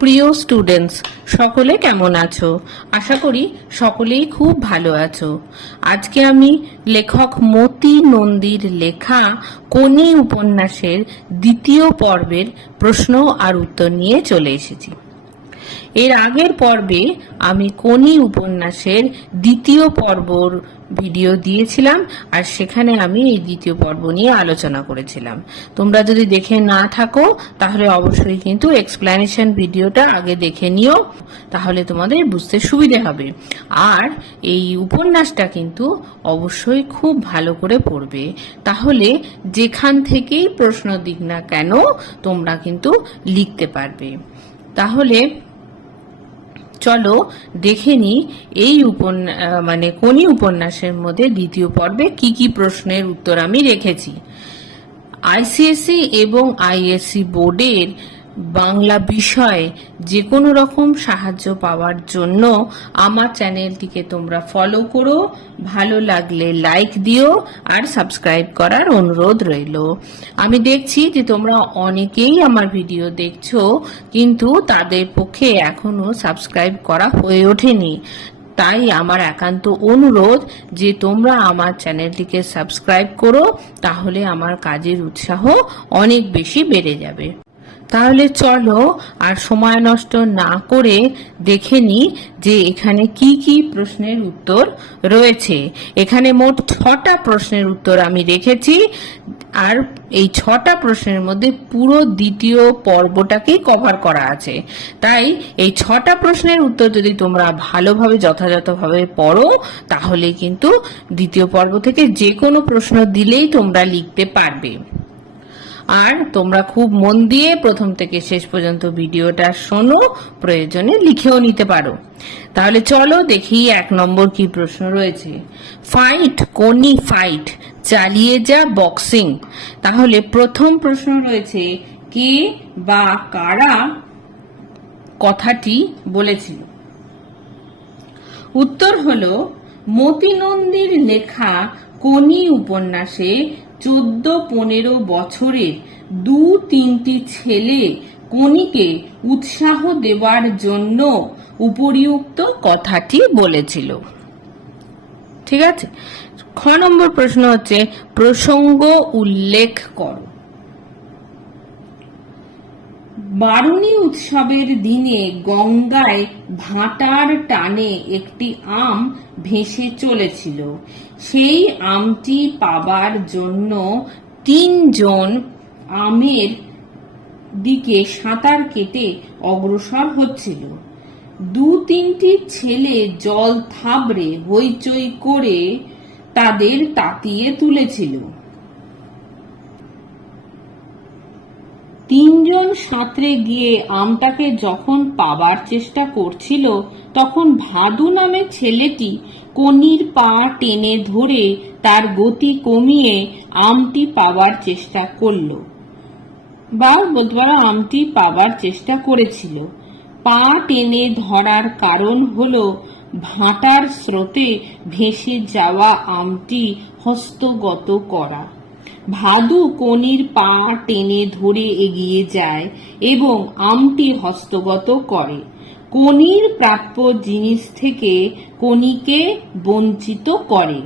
প্রিয় স্টুডেন্টস সকলে কেমন আছো? আশা করি সকলেই খুব ভালো আছো। আজকে আমি লেখক মতি নন্দীর লেখা কোনি উপন্যাসের দ্বিতীয় পর্বের প্রশ্ন আর উত্তর নিয়ে চলে এসেছি। এর আগের পর্বে আমি কোনি উপন্যাসের দ্বিতীয় পর্বর ভিডিও দিয়েছিলাম, আর সেখানে আমি এই দ্বিতীয় পর্ব নিয়ে আলোচনা করেছিলাম। তোমরা যদি দেখে না থাকো, তাহলে অবশ্যই কিন্তু এক্সপ্লেনেশন ভিডিওটা আগে দেখে নিও, তাহলে তোমাদের বুঝতে সুবিধে হবে। আর এই উপন্যাসটা কিন্তু অবশ্যই খুব ভালো করে পড়বে। তাহলে যেখান থেকেই প্রশ্ন দিক না কেন, তোমরা কিন্তু লিখতে পারবে। তাহলে চলো দেখে নি এই উপন্যাস মানে কোনি উপন্যাসের মধ্যে দ্বিতীয় পর্বে কি কি প্রশ্নের উত্তর আমি রেখেছি। আইসিএসসি এবং আইএসসি বোর্ডের বাংলা বিষয়ে যে কোনো রকম সাহায্য পাওয়ার জন্য আমার চ্যানেলটিকে তোমরা ফলো করো। ভালো লাগলে লাইক দিও আর সাবস্ক্রাইব করার অনুরোধ রইল। আমি দেখছি যে তোমরা অনেকেই আমার ভিডিও দেখছ, কিন্তু তাদের পক্ষে এখনও সাবস্ক্রাইব করা হয়ে ওঠেনি। তাই আমার একান্ত অনুরোধ যে তোমরা আমার চ্যানেলটিকে সাবস্ক্রাইব করো, তাহলে আমার কাজের উৎসাহ অনেক বেশি বেড়ে যাবে। তাহলে চলো আর সময় নষ্ট না করে দেখে নি যে এখানে কি কি প্রশ্নের উত্তর রয়েছে। এখানে মোট ছটা প্রশ্নের উত্তর আমি রেখেছি। আর এই ছটা প্রশ্নের মধ্যে পুরো দ্বিতীয় পর্বটাকেই কভার করা আছে। তাই এই ছটা প্রশ্নের উত্তর যদি তোমরা ভালোভাবে, যথাযথভাবে পড়ো, তাহলে কিন্তু দ্বিতীয় পর্ব থেকে যে কোনো প্রশ্ন দিলেই তোমরা লিখতে পারবে। আর তোমরা খুব মন দিয়ে প্রথম থেকে শেষ পর্যন্ত ভিডিওটা শোনো, প্রয়োজনে লিখেও নিতে পারো। তাহলে চলো দেখি এক নম্বর কি প্রশ্ন রয়েছে। ফাইট কোনি ফাইট চালিয়ে যা বক্সিং তাহলে প্রথম প্রশ্ন রয়েছে, কে বা কারা কথাটি বলেছিল? উত্তর হলো, মতিনন্দীর লেখা কোনি উপন্যাসে চোদ্দ পনেরো বছরের দু তিনটি ছেলে কনিকে উৎসাহ দেওয়ার জন্য উপরিউক্ত কথাটি বলেছিল। ঠিক আছে? খ নম্বর প্রশ্ন হচ্ছে, প্রসঙ্গ উল্লেখ করো। বারুণী উৎসবের দিনে গঙ্গায় ভাটার টানে একটি আম ভেসে চলেছিল। সেই আমটি পাবার জন্য তিনজন আমের দিকে সাঁতার কেটে অগ্রসর হচ্ছিল। দু তিনটি ছেলে জল থাবড়ে হইচই করে তাদের তাতিয়ে তুলেছিল। তিনজন সাঁতরে গিয়ে আমটাকে যখন পাবার চেষ্টা করছিল, তখন ভাদু নামে ছেলেটি কনির পা টেনে ধরে তার গতি কমিয়ে আমটি পাবার চেষ্টা করল। বা বলতে আমটি পাবার চেষ্টা করেছিল। পা টেনে ধরার কারণ হলো, ভাটার স্রোতে ভেসে যাওয়া আমটি হস্তগত করা। ভাদু কনির পা টেনে ধরে এগিয়ে যায় এবং আমটি হস্তগত করে। কনির প্রাপ্য জিনিস থেকে কনিকে বঞ্চিত করে।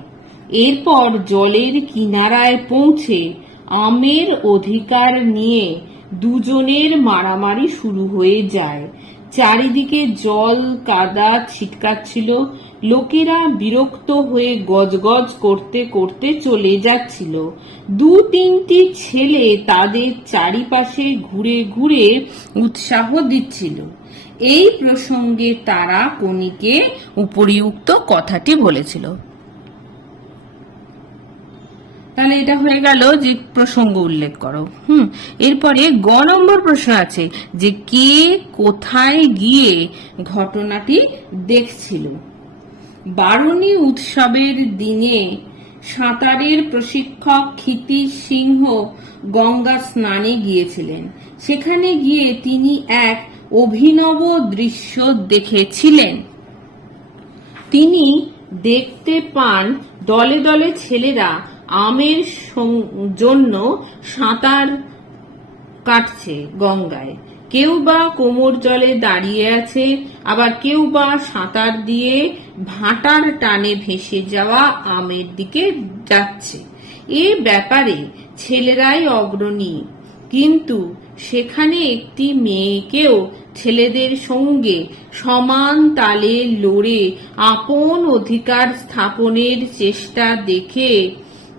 এরপর জলের কিনারায় পৌঁছে আমের অধিকার নিয়ে দুজনের মারামারি শুরু হয়ে যায়। চারিদিকে জল, কাদা ছিটকাচ্ছিল। লোকেরা বিরক্ত হয়ে গজগজ করতে করতে চলে যাচ্ছিল। দু তিনটি ছেলে তাদের চারিপাশে ঘুরে ঘুরে উৎসাহ দিচ্ছিল। এই প্রসঙ্গে তারা কনিকে উপরিউক্ত কথাটি বলেছিল। তাহলে এটা হয়ে গেল যে প্রসঙ্গ উল্লেখ করো। হুম, এরপরে গ নম্বর প্রশ্ন আছে যে কে কোথায় গিয়ে ঘটনাটি দেখছিল? বারুণী উৎসবের দিনে সাঁতারের প্রশিক্ষক ক্ষিতিশ সিংহ গঙ্গা স্নানে গিয়েছিলেন। সেখানে গিয়ে তিনি এক অভিনব দৃশ্য দেখেছিলেন। তিনি দেখতে পান দলে দলে ছেলেরা আমের জন্য সাঁতার কাটছে গঙ্গায়। কেউ বা কোমর জলে দাঁড়িয়ে আছে, আবার কেউ বা সাঁতার দিয়ে ভাটার টানে ভেসে যাওয়া আমের দিকে যাচ্ছে। এ ব্যাপারে ছেলেরাই অগ্রণী, কিন্তু সেখানে একটি মেয়েকেও ছেলেদের সঙ্গে সমান তালে লড়ে আপন অধিকার স্থাপনের চেষ্টা দেখে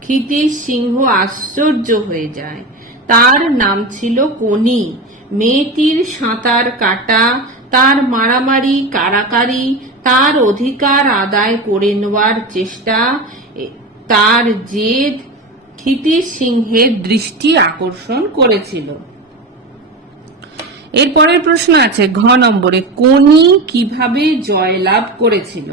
ক্ষিতীশ সিংহ আশ্চর্য হয়ে যায়। তার নাম ছিল কনি মেয়েটির সাঁতার কাটা, তার মারামারি কারাকারি, তার অধিকার আদায় করে নেওয়ার চেষ্টা, তার জেদ ক্ষিতীশ সিংহের দৃষ্টি আকর্ষণ করেছিল। এরপরের প্রশ্ন আছে, ঘ নম্বরে কোনি কীভাবে জয়লাভ করেছিল?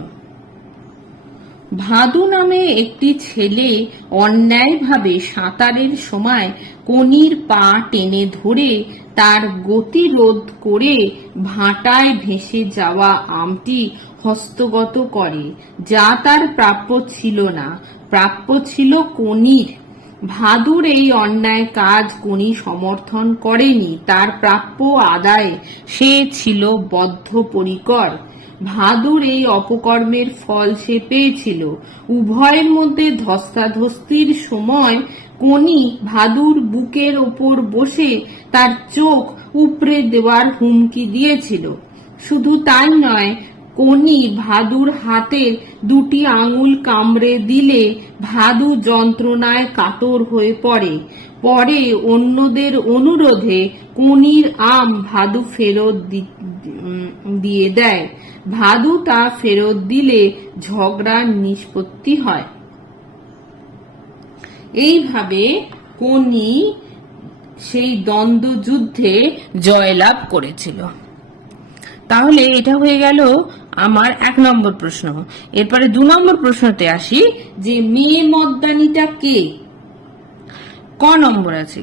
ভাদু নামে একটি ছেলে অন্যায়ভাবে সাঁতারের সময় কনির পা টেনে ধরে তার গতিরোধ করে ভাটায় ভেসে যাওয়া আমটি হস্তগত করে, যা তার প্রাপ্য ছিল না। প্রাপ্য ছিল কনির ভাদুর এই অন্যায় কাজ কোনি সমর্থন করেনি। তার প্রাপ্য আদায়ে সে ছিল বদ্ধপরিকর। ভাদুর এই অপকর্মের ফল সে পেয়েছিল। উভয়ের মধ্যে ধস্তাধস্তির সময় কোনি ভাদুর বুকের ওপর বসে তার চোখ উপড়ে দেওয়ার হুমকি দিয়েছিল। শুধু তাই নয় কোনি ভাদুর হাতে দুটি আঙুল কামড়ে দিলে ভাদু যন্ত্রণায় কাতর হয়ে পড়ে। পরে অন্যদের অনুরোধে কোনির আম ভাদু ফেরত দিয়ে দেয়। ভাদু তা ফেরত দিলে ঝগড়ার নিষ্পত্তি হয়। এইভাবে কোনি সেই দ্বন্দ্ব যুদ্ধে জয়লাভ করেছিল। তাহলে এটা হয়ে গেল আমার এক নম্বর প্রশ্ন। এরপরে দু নম্বর প্রশ্নতে আসি যে মেয়ে মদ্দানিটা কে? ক নম্বর আছে?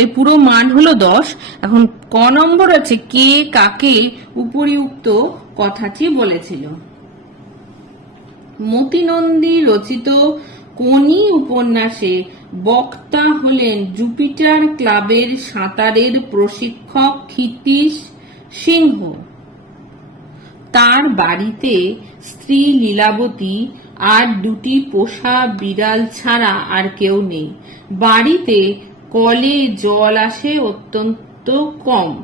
এর পুরো মান হলো দশ। এখন ক নম্বর আছে, কে কাকে উপরিউক্ত কথাটি বলেছিল? মতিনন্দী রচিত কোনি উপন্যাসে বক্তা হলেন জুপিটার ক্লাবের সাঁতারের প্রশিক্ষক ক্ষিতীশ সিংহ। তার বাড়িতে স্ত্রী লীলাবতী আর দুটি পোষা বিড়াল ছাড়া আর কেউ নেই। বাড়িতে কলে জল আসে অত্যন্ত কম।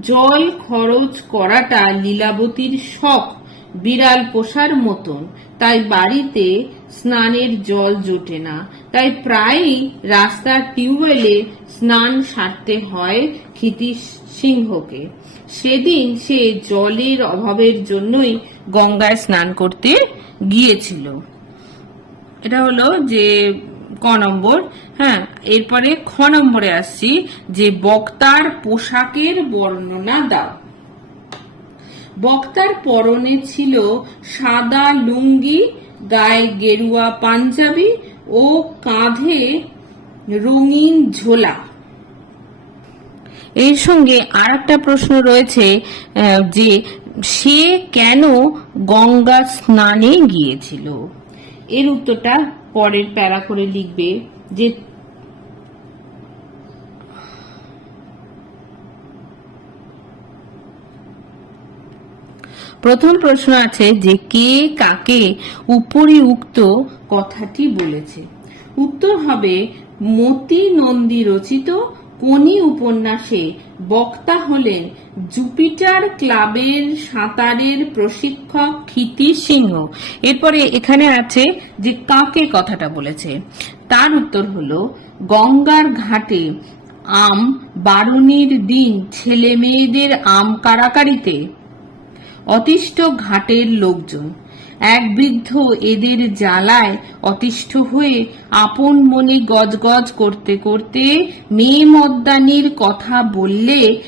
জল খরচ করাটা লীলাবতীর শখ, বিড়াল পোষার মতন। তাই বাড়িতে স্নানের জল জোটে না। তাই প্রায়ই রাস্তার টিউবওয়েলে স্নান সারতে হয় ক্ষিতীশ সিংহকে। সেদিন সে জলের অভাবের জন্যই গঙ্গায় স্নান করতে গিয়েছিল। এটা হলো যে ক নম্বর হ্যাঁ এরপরে খ নম্বরে আসছি যে বক্তার পোশাকের বর্ণনা দাও। বক্তার পরনে ছিল সাদা লুঙ্গি, গায়ে গেরুয়া পাঞ্জাবি ও কাঁধে রঙিন ঝোলা। এর সঙ্গে আর একটা প্রশ্ন রয়েছে যে সে কেন গঙ্গা স্নানে গিয়েছিল? এর উত্তরটা পরের প্যারা করে লিখবে যে প্রথম প্রশ্ন আছে যে কে কাকে উপরি উক্ত কথাটি বলেছে। উত্তর হবে মতি নন্দী রচিত কোনি উপন্যাসে বক্তা হলেন জুপিটার ক্লাবের সাঁতারের প্রশিক্ষক ক্ষিতি সিংহ। এরপরে এখানে আছে যে কাকে কথাটা বলেছে। তার উত্তর হলো, গঙ্গার ঘাটে আম বারুনির দিন ছেলে মেয়েদের আম কারাকারিতে। অতিষ্ঠ ঘাটের লোকজন। এক বৃদ্ধ এদের জ্বালায় অতিষ্ঠ হয়ে আপন মনে গজগজ করতে করতে মেয়ে মদ্দানির কথা বললে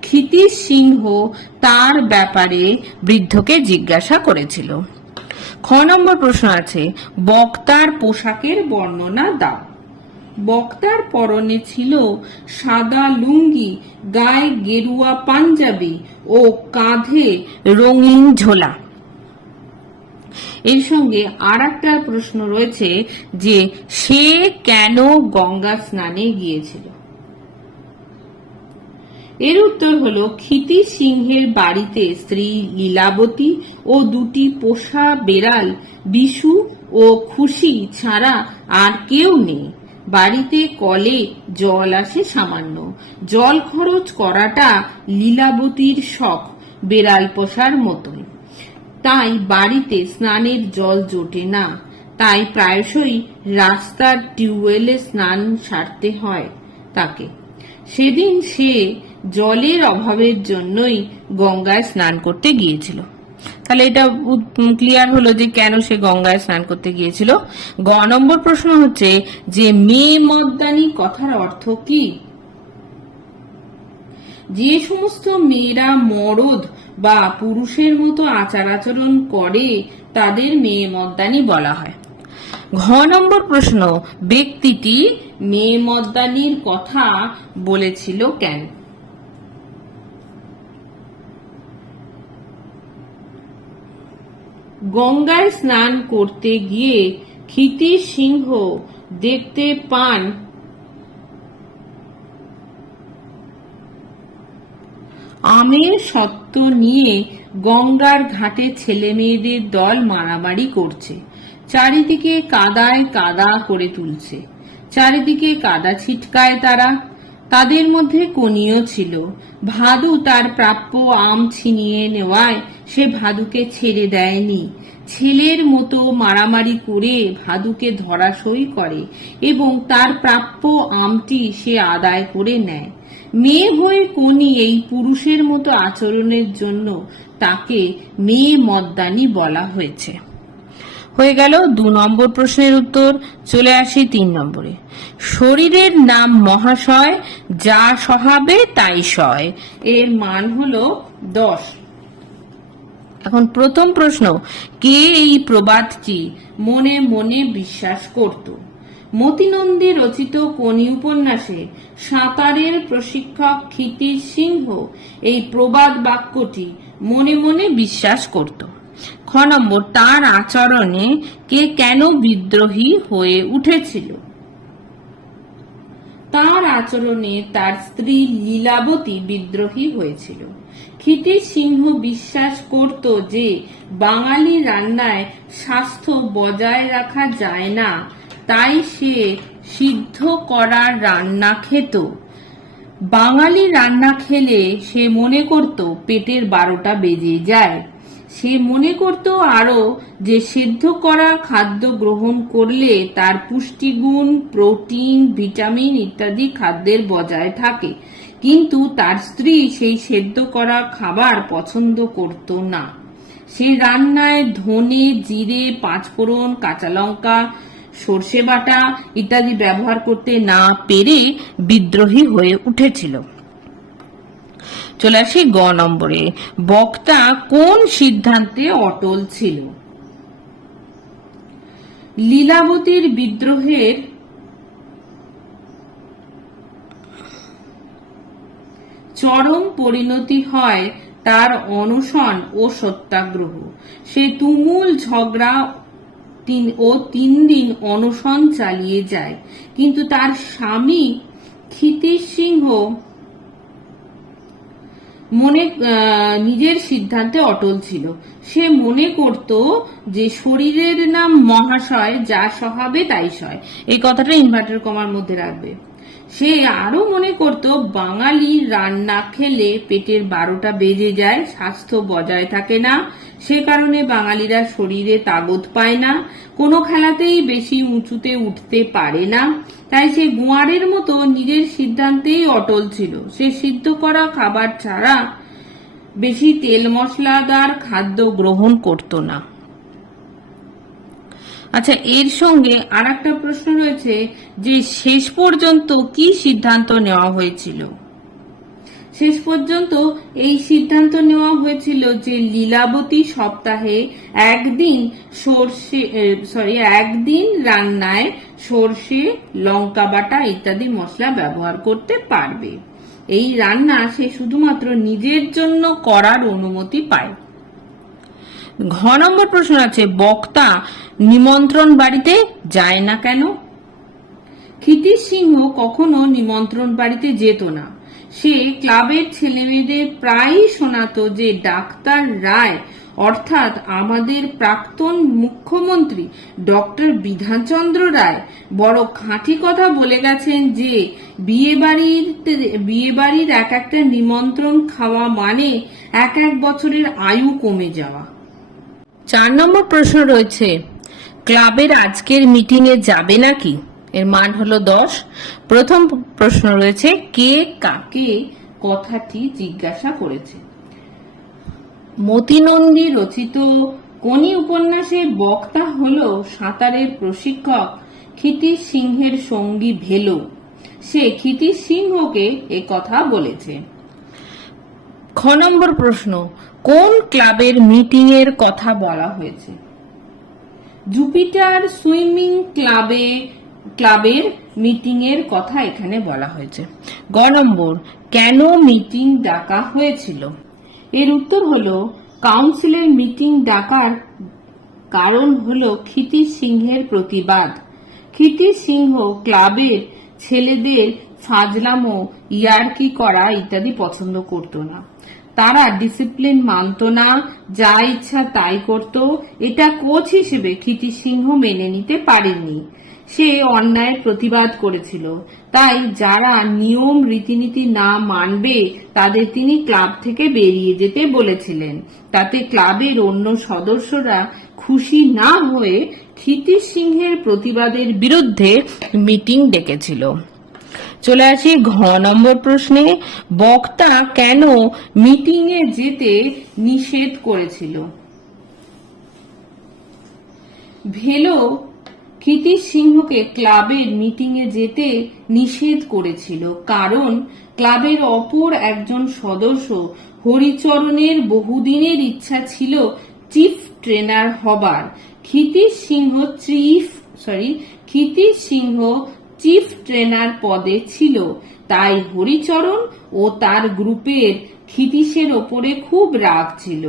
ক্ষিতীশ সিংহ তার ব্যাপারে বৃদ্ধকে জিজ্ঞাসা করেছিল। খ নম্বর প্রশ্ন আছে, বক্তার পোশাকের বর্ণনা দাও। বক্তার পরনে ছিল সাদা লুঙ্গি, গায়ে গেরুয়া পাঞ্জাবি ও কাঁধে রঙিন ঝোলা। এর সঙ্গে আর একটা প্রশ্ন রয়েছে যে সে কেন গঙ্গা স্নানে গিয়েছিল? এর উত্তর হলো, ক্ষিতি সিংহের বাড়িতে স্ত্রী লীলাবতী ও দুটি পোষা বেড়াল বিশু ও খুশি ছাড়া আর কেউ নেই। বাড়িতে কলে জল আসে সামান্য। জল খরচ করাটা লীলাবতীর শখ, বেড়াল পোষার মতোই। তাই বাড়িতে স্নানের জল জোটে না। তাই প্রায়শই রাস্তার টিউবওয়েলে স্নান সারতে হয় তাকে। সেদিন সে জলের অভাবের জন্যই গঙ্গায় স্নান করতে গিয়েছিল। তাহলে এটা ক্লিয়ার হলো যে কেন সে গঙ্গায় স্নান করতে গিয়েছিল। গ নম্বর প্রশ্ন হচ্ছে যে মেয়ে মদ্দানি কথার অর্থ কি? যে সমস্ত মেয়েরা মরদ বা পুরুষের মতো আচার আচরণ করে, তাদের মেয়ে মদ্দানি বলা হয়। ঘ নম্বর প্রশ্ন, ব্যক্তিটি মেয়ে মদ্দানির কথা বলেছিল কেন? গঙ্গায় স্নান করতে গিয়ে ক্ষিতির সিংহ দেখতে পান আমের সত্ত্ব নিয়ে গঙ্গার ঘাটে ছেলে মেয়েদের দল মারামারি করছে। চারিদিকে কাদায় কাদা করে তুলছে। চারিদিকে কাদা ছিটকায় তারা। তাদের মধ্যে কনিও ছিল। ভাদু তার প্রাপ্য আম ছিনিয়ে নেওয়ায় সে ভাদুকে ছেড়ে দেয়নি। ছেলের মতো মারামারি করে ভাদুকে ধরাশই করে এবং তার প্রাপ্য আমটি সে আদায় করে নেয়। মেয়ে হয়ে কোনি এই পুরুষের মতো আচরণের জন্য তাকে মেয়ে মদ্দানি বলা হয়েছে? হয়ে গেল দু নম্বর প্রশ্নের উত্তর, চলে আসি তিন নম্বরে। শরীরের নাম মহাশয়, যা সহাবে তাই সয়। এর মান হলো দশ। এখন প্রথম প্রশ্ন, কে এই প্রবাদটি মনে মনে বিশ্বাস করত? মতিনন্দী রচিত কোনি উপন্যাসে সাঁতারের প্রশিক্ষক ক্ষিতির সিংহ এই প্রবাদ বাক্যটি মনে মনে বিশ্বাস করত? খ নম্বর, তার আচরণে কে কেন বিদ্রোহী হয়ে উঠেছিল? তার আচরণে তার স্ত্রী লীলাবতী বিদ্রোহী হয়েছিল। ক্ষিতির সিংহ বিশ্বাস করত যে, বাঙালি রান্নায় স্বাস্থ্য বজায় রাখা যায় না তাই সে সিদ্ধ করা রান্না খেত। বাঙালি রান্না খেলে সে মনে করত পেটের বারোটা বেজে যায়। সে মনে করত আরও যে সেদ্ধ করা খাদ্য গ্রহণ করলে তার পুষ্টিগুণ, প্রোটিন, ভিটামিন ইত্যাদি খাদ্যের বজায় থাকে। কিন্তু তার স্ত্রী সেই সেদ্ধ করা খাবার পছন্দ করত না। সে রান্নায় ধনে, জিরে, পাঁচফোড়ন, কাঁচা লঙ্কা সর্ষে বাটা ইত্যাদি ব্যবহার করতে না পেরে বিদ্রোহী হয়ে উঠেছিল। চলে আসি গ নম্বরে। বক্তা কোন সিদ্ধান্তে অটল ছিল? লীলাবতীর বিদ্রোহের চরম পরিণতি হয় তার অনশন ও সত্যাগ্রহ। সে তুমুল ঝগড়া তিন ও তিন দিন অনশন চালিয়ে যায়। কিন্তু তার স্বামী ক্ষিতির সিংহ মনে নিজের সিদ্ধান্তে অটল ছিল। সে মনে করত যে শরীরের নাম মহাশয়, যা সহাবে তাই সয়। এই কথাটা ইনভার্টার কমার মধ্যে রাখবে। সে আরও মনে করত, বাঙালি রান্না খেলে পেটের বারোটা বেজে যায়, স্বাস্থ্য বজায় থাকে না সে কারণে বাঙালিরা শরীরে তাগত পায় না। কোনো খেলাতেই বেশি উঁচুতে উঠতে পারে না। তাই সে গোয়ারের মতো নিজের সিদ্ধান্তেই অটল ছিল। সে সিদ্ধ করা খাবার ছাড়া বেশি তেল মশলাদার খাদ্য গ্রহণ করত না। আচ্ছা এর সঙ্গে আর একটা প্রশ্ন রয়েছে যে শেষ পর্যন্ত কি সিদ্ধান্ত নেওয়া হয়েছিল? শেষ পর্যন্ত এই সিদ্ধান্ত নেওয়া হয়েছিল যে লীলাবতী সপ্তাহে একদিন সর্ষে সরি একদিন রান্নায় সর্ষে, লঙ্কা বাটা ইত্যাদি মশলা ব্যবহার করতে পারবে। এই রান্না সে শুধুমাত্র নিজের জন্য করার অনুমতি পায়। ঘ নম্বর প্রশ্ন আছে, বক্তা নিমন্ত্রণ বাড়িতে যায় না কেন? ক্ষিতির সিংহ কখনো নিমন্ত্রণ বাড়িতে যেত না। সে ক্লাবের ছেলেমেয়েদের প্রায়ই শোনাতো যে ডাক্তার রায়, অর্থাৎ আমাদের প্রাক্তন মুখ্যমন্ত্রী ডক্টর বিধানচন্দ্র রায়, বড় খাঁটি কথা বলে গেছেন যে বিয়ে বাড়ির বিয়ে বাড়ির এক একটা নিমন্ত্রণ খাওয়া মানে এক এক বছরের আয়ু কমে যাওয়া। চার নম্বর প্রশ্ন রয়েছে, ক্লাবের আজকের মিটিং এ যাবে নাকি? এর মান হলো দশ। প্রথম প্রশ্ন রয়েছে, কে কাকে কথাটি জিজ্ঞাসা করেছে? মতিনন্দী রচিত কোনি উপন্যাসে বক্তা হলো সাঁতারের প্রশিক্ষক ক্ষিতিশ সিংহের সঙ্গী ভেলো। সে ক্ষিতিশ সিংহকে এ কথা বলেছে। খ নম্বর প্রশ্ন, কোন ক্লাবের মিটিং এর কথা বলা হয়েছে? জুপিটার সুইমিং ক্লাবে ক্লাবের মিটিং এর কথা এখানে বলা হয়েছে। গ নম্বর, কেন মিটিং ডাকা হয়েছিল? এর উত্তর হলো, কাউন্সিলের মিটিং ডাকার কারণ হলো ক্ষিতিশ সিংহের প্রতিবাদ। ক্ষিতিশ সিংহ ক্লাবের ছেলেদের ফাজলামো ইয়ার্কি করা ইত্যাদি পছন্দ করত না। তারা ডিসিপ্লিন মানত না, যা ইচ্ছা তাই করত। এটা কোচ হিসেবে ক্ষিতিশ সিংহ মেনে নিতে পারেনি সে অন্যায়ের প্রতিবাদ করেছিল। তাই যারা নিয়ম, রীতিনীতি না মানবে, তাদের তিনি ক্লাব থেকে বেরিয়ে যেতে বলেছিলেন। তাতে ক্লাবের অন্য সদস্যরা খুশি না হয়ে ক্ষিতিশ সিংহের প্রতিবাদের বিরুদ্ধে মিটিং ডেকেছিল। চলে আসি ঘ নম্বর প্রশ্নে। বক্তা কেন মিটিং এ যেতে নিষেধ করেছিল? ভেলো ক্ষিতিশ সিংহকে ক্লাবের মিটিং এ যেতে নিষেধ করেছিল, কারণ ক্লাবের অপর একজন সদস্য হরিচরণের বহুদিনের ইচ্ছা ছিল চিফ ট্রেনার হবার। Kshitish Singha chief sorry Kshitish Singha chief trainer পদে ছিল। তাই হরিচরণ ও তার গ্রুপের ক্ষিতীশের ওপরে খুব রাগ ছিল।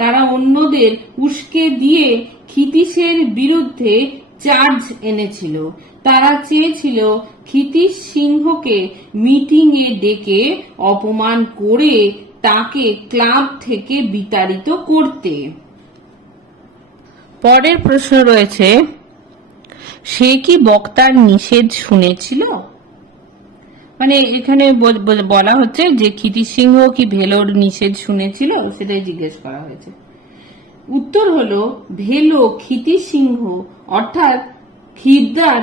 তারা অন্যদের উস্কে দিয়ে ক্ষিতীশের বিরুদ্ধে চার্জ এনেছিল। তারা চেয়েছিল ক্ষিতীশ সিংহকে মিটিং এ ডেকে অপমান করে তাকে ক্লাব থেকে বিতাড়িত করতে। পরের প্রশ্ন রয়েছে, সে কি বক্তার নিষেধ শুনেছিল? মানে এখানে বল- হচ্ছে যে ক্ষিতিশ সিংহ কি ভেলোর নিষেধ শুনেছিল? সেটাই জিজ্ঞেস করা হয়েছে। উত্তর হলো ভেলো ক্ষিতিশ সিংহ, অর্থাৎ খিদ্দার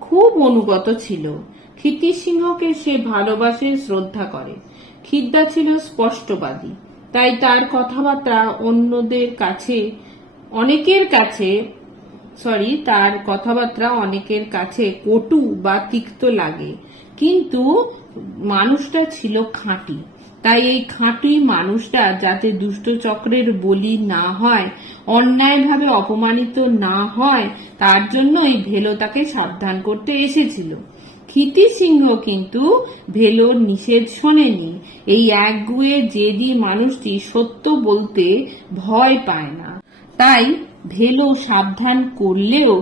খুব অনুগত ছিল। ক্ষিতিশ সিংহকে সে ভালোবাসে, শ্রদ্ধা করে। খিদ্দা ছিল স্পষ্টবাদী, তাই তার কথাবার্তা অন্যদের কাছে, অনেকের কাছে সরি তার কথাবার্তা অনেকের কাছে কটু বা তিক্ত লাগে। কিন্তু মানুষটা ছিল খাঁটি। তাই এই খাঁটি মানুষটা যাতে দুষ্ট চক্রের বলি না হয়, অন্যায়ভাবে অপমানিত না হয়, তার জন্য এই ভেলো তাকে সাবধান করতে এসেছিল। ক্ষিতি সিংহ কিন্তু ভেলোর নিষেধ শোনেনি। এই একগুয়ে জেদি মানুষটি সত্য বলতে ভয় পায় না। তাই ভেলো সাবধান করলেও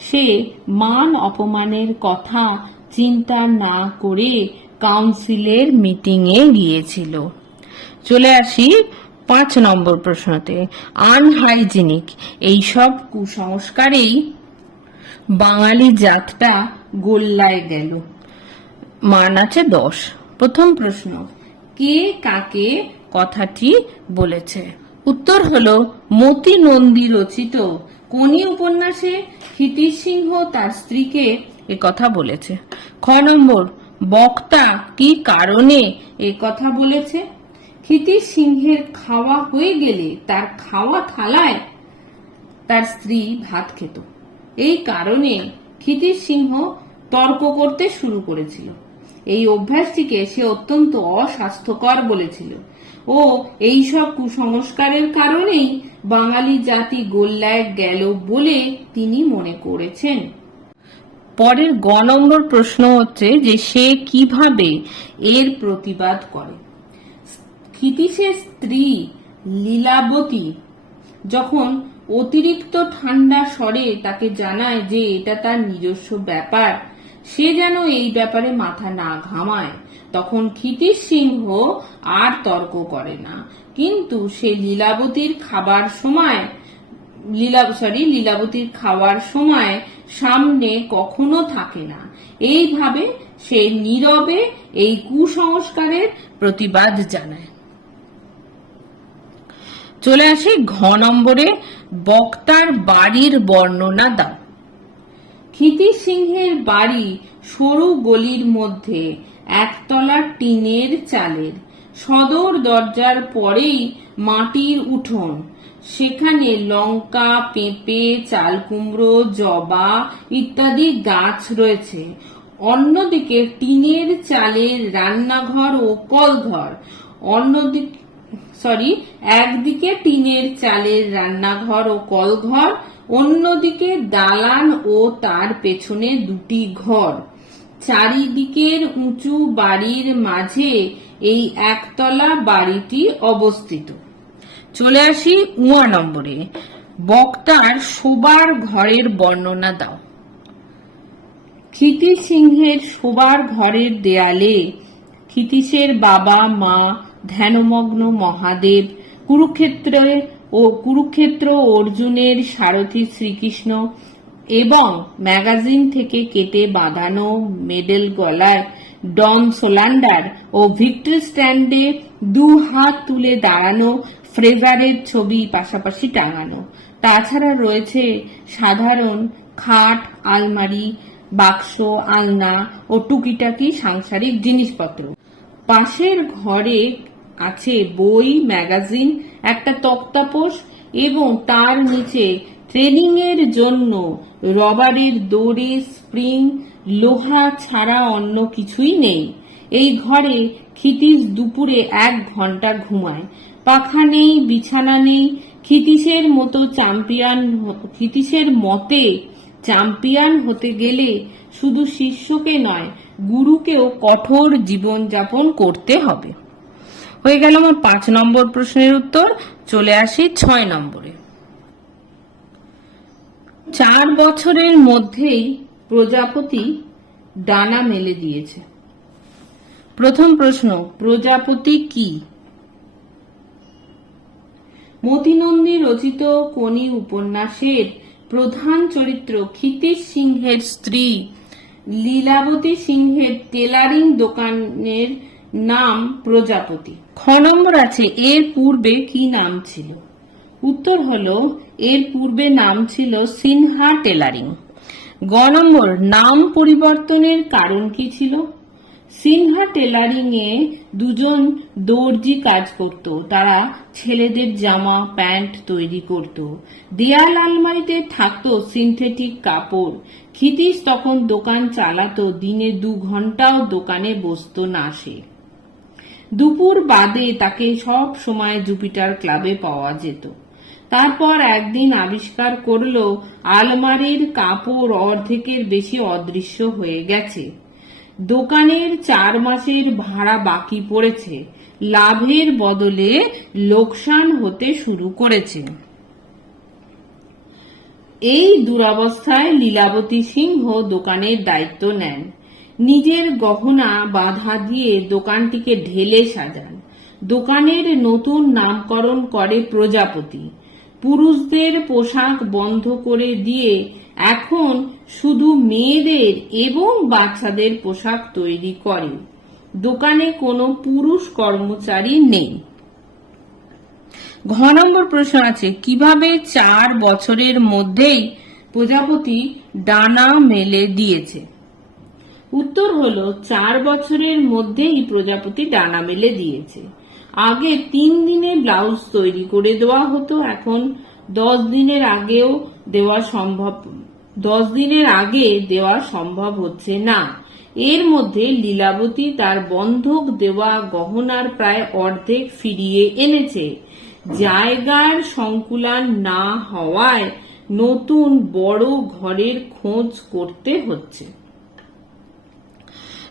সে মান অপমানের কথা চিন্তা না করে কাউন্সিলের মিটিংয়ে গিয়েছিল। চলে আসি পাঁচ নম্বর প্রশ্নতে। আনহাইজিনিক এইসব কুসংস্কারেই বাঙালি জাতটা গোল্লায় গেল। মান আছে দশ। প্রথম প্রশ্ন, কে কাকে কথাটি বলেছে? উত্তর হলো, মতি নন্দী রচিত কোনি উপন্যাসে ক্ষিতিশ সিংহ তার স্ত্রীকে কথা বলেছে। খ নম্বর বক্তা কি কারণে এ কথা বলেছে? ক্ষিতিশ সিংহের খাওয়া হয়ে গেলে তার খাওয়া থালায় তার স্ত্রী ভাত খেত। এই কারণে ক্ষিতিশ সিংহ তর্ক করতে শুরু করেছিল। এই অভ্যাসটিকে সে অত্যন্ত অস্বাস্থ্যকর বলেছিল। ও এই সব কুসংস্কারের কারণেই বাঙালি জাতি গোল্লায় গেল বলে তিনি মনে করেছেন। পরের গ নম্বর প্রশ্ন হচ্ছে যে সে কীভাবে এর প্রতিবাদ করে? ক্ষিতীশের স্ত্রী লীলাবতী যখন অতিরিক্ত ঠান্ডা স্বরে তাকে জানায় যে এটা তার নিজস্ব ব্যাপার, সে যেন এই ব্যাপারে মাথা না ঘামায়। তখন ক্ষিতিশ সিংহ আর তর্ক করে না। কিন্তু সে লীলাবতীর খাবার সময়, লীলা সরি লীলাবতীর খাওয়ার সময় সামনে কখনো থাকে না। এইভাবে সে নীরবে এই কুসংস্কারের প্রতিবাদ জানায়। চলে আসি ঘ নম্বরে, বক্তার বাড়ির বর্ণনা দাও। ক্ষিতি সিংহের বাড়ি সরু গলির মধ্যে, একতলা টিনের চালের। সদর দরজার পরেই মাটির উঠোন। সেখানে লঙ্কা, পেঁপে চাল কুমড়ো জবা ইত্যাদি গাছ রয়েছে। অন্যদিকে টিনের চালের রান্নাঘর ও কলঘর। অন্যদিকে সরি একদিকে টিনের চালের রান্নাঘর ও কলঘর, অন্যদিকে দালান ও তার পেছনে দুটি ঘর। চারিদিকের উঁচু বাড়ির মাঝে এই একতলা বাড়িটি অবস্থিত। চলে আসি উয়া নম্বরে। বক্তার শোবার ঘরের বর্ণনা দাও। ক্ষিতি সিংহের শোবার ঘরের দেয়ালে ক্ষিতীশের বাবা, মা, ধ্যানমগ্ন মহাদেব, কুরুক্ষেত্রে ও কুরুক্ষেত্র অর্জুনের সারথী শ্রীকৃষ্ণ এবং ম্যাগাজিন থেকে কেটে বাঁধানো মেডেল গলায় ডন সোলান্ডার ও ভিক্টর স্ট্যান্ডে দু হাত তুলে দাঁড়ানো ফ্রেজারের ছবি পাশাপাশি টাঙানো। তাছাড়া রয়েছে সাধারণ খাট, আলমারি, বাক্স, আলনা ও টুকিটাকি সাংসারিক জিনিসপত্র। পাশের ঘরে আছে বই, ম্যাগাজিন, একটা তক্তাপোষ এবং তার নিচে ট্রেনিং এর জন্য রবারের দড়ি, স্প্রিং, লোহা ছাড়া অন্য কিছুই নেই। এই ঘরে ক্ষিতিশ দুপুরে এক ঘণ্টা ঘুমায়। পাখা নেই, বিছানা নেই। ক্ষিতীশের মতো চ্যাম্পিয়ন ক্ষিতীশের মতে চ্যাম্পিয়ন হতে গেলে শুধু শিষ্যকে নয়, গুরুকেও কঠোর জীবনযাপন করতে হবে। হয়ে গেল আমার পাঁচ নম্বর প্রশ্নের উত্তর, চলে আসি ছয় নম্বরে। চার বছরের মধ্যেই প্রজাপতি ডানা মেলে দিয়েছে। প্রথম প্রশ্ন, প্রজাপতি কি? মতিনন্দী রচিত কোনি উপন্যাসের প্রধান চরিত্র ক্ষিতীশ সিংহের স্ত্রী। লীলাবতী সিংহের টেলারিং দোকানের নাম প্রজাপতি। খ নম্বর আছে, এর পূর্বে কি নাম ছিল? উত্তর হলো, এর পূর্বে নাম ছিল সিনহা টেলারিং। গ নম্বর, নাম পরিবর্তনের কারণ কি ছিল? সিনহা টেলারিং এ দুজন দর্জি কাজ করত। তারা ছেলেদের জামা, প্যান্ট তৈরি করত। দেয়াল আলমারিতে থাকতো সিনথেটিক কাপড়। ক্ষিতীশ তখন দোকান চালাতো, দিনে দু ঘন্টাও দোকানে বসতো না সে। দুপুর বাদে তাকে সব সময় জুপিটার ক্লাবে পাওয়া যেত। তারপর একদিন আবিষ্কার করল, আলমারির কাপড় অর্ধেকের বেশি অদৃশ্য হয়ে গেছে। দোকানের চার মাসের ভাড়া বাকি পড়েছে। লাভের বদলে লোকসান হতে শুরু করেছে। এই দুরবস্থায় লীলাবতী সিংহ দোকানের দায়িত্ব নেন। নিজের গহনা বাধা দিয়ে দোকানটিকে ঢেলে সাজান। দোকানের নতুন নামকরণ করে প্রজাপতি। পুরুষদের পোশাক বন্ধ করে দিয়ে এখন শুধু মেয়েদের এবং বাচ্চাদের পোশাক তৈরি করে দোকানে কোনো পুরুষ কর্মচারী নেই। ঘ নম্বর প্রশ্ন আছে, কীভাবে চার বছরের মধ্যেই প্রজাপতি ডানা মেলে দিয়েছে? উত্তর হলো, চার বছরের মধ্যেই প্রজাপতি ডানা মেলে দিয়েছে। আগে তিন দিনে ব্লাউজ তৈরি করে দেওয়া হতো, এখন দশ দিনের আগেও দেওয়া সম্ভব, দশ দিনের আগে দেওয়া সম্ভব হচ্ছে না। এর মধ্যে লীলাবতী তার বন্ধক দেওয়া গহনার প্রায় অর্ধেক ফিরিয়ে এনেছে। জায়গার সংকুলান না হওয়ায় নতুন বড় ঘরের খোঁজ করতে হচ্ছে।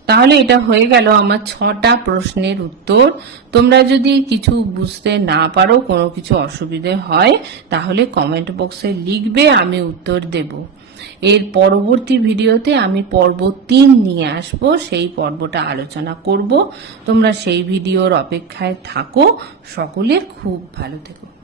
তাহলে এটা হয়ে গেল আমার ছটা প্রশ্নের উত্তর। তোমরা যদি কিছু বুঝতে না পারো, কোনো কিছু অসুবিধে হয়, তাহলে কমেন্ট বক্সে লিখবে, আমি উত্তর দেব। এর পরবর্তী ভিডিওতে আমি পর্ব তিন নিয়ে আসব, সেই পর্বটা আলোচনা করব। তোমরা সেই ভিডিওর অপেক্ষায় থাকো। সকলে খুব ভালো থেকো।